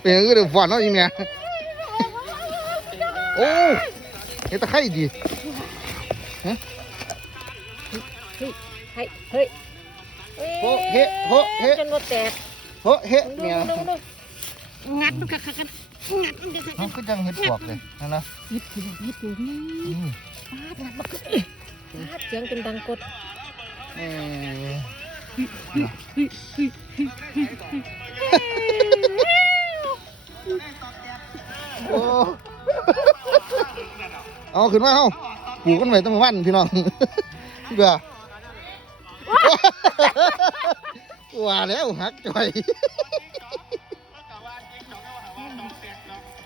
เป็นอย่างอื่นเดี๋ยวฝันเนาะอีเนี่ยโอ้เฮ็ดตะไคร้ดีฮะ เฮ้ยเฮ้ย โหเฮโหเฮ จนรถแตก โหเฮเนี่ย งัดมันกัดงัดมันกัด มันก็ยังเฮ็ดปวกเลยนั่นนะ ยิบอยู่นี่ฟาดงัดบักฟาดเสียงจนดังกด โอ้เอาขึ้นมาเฮาปลูกกันไว้ตั้งวันพี่น้องเบื่อว่าแล้วหักจ่อย